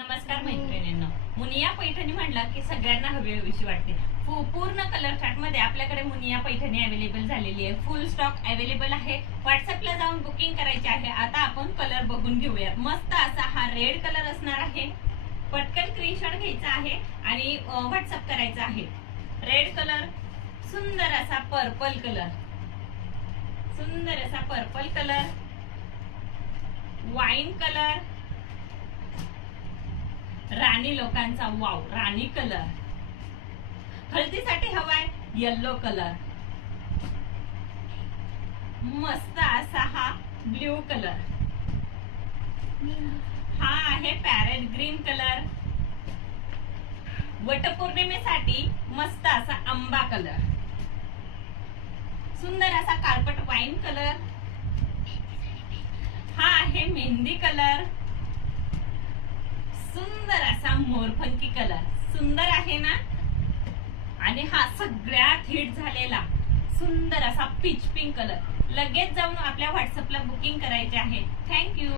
नमस्कार मैत्रिणींनो, मुनिया पैठणी म्हणलं की सगळ्यांना हवीशी वाटते. पूर्ण कलर चार्ट मध्ये आपल्याकडे मुनिया पैठणी अवेलेबल झालेली आहे. फुल स्टॉक अवेलेबल आहे. व्हॉट्सअपला जाऊन बुकिंग करायची आहे. आता आपण कलर बघून घेऊयात. मस्त असा हा रेड कलर असणार आहे. पटकन स्क्रीनशॉट घ्यायचा आहे आणि व्हॉट्सअप करायचा आहे. रेड कलर, सुंदर असा पर्पल कलर, सुंदर असा पर्पल कलर, वाईन कलर, राणी लोकांचा वाव राणी कलर, हळदीसाठी हवाय येल्लो कलर, मस्त असा हा ब्ल्यू कलर, हा आहे पॅरेट ग्रीन कलर, वटपौर्णिमेसाठी मस्त असा आंबा कलर, सुंदर असा कार्पट वाईन कलर, हा आहे मेहंदी कलर, सुंदर असा मोरपंखी कलर, सुंदर आहे ना. आणि हा सगळ्यात हिट झालेला सुंदर असा पीच पिंक कलर. लगेच जाऊन आपल्या व्हॉट्सअपला बुकिंग करायचे आहे. थँक्यू.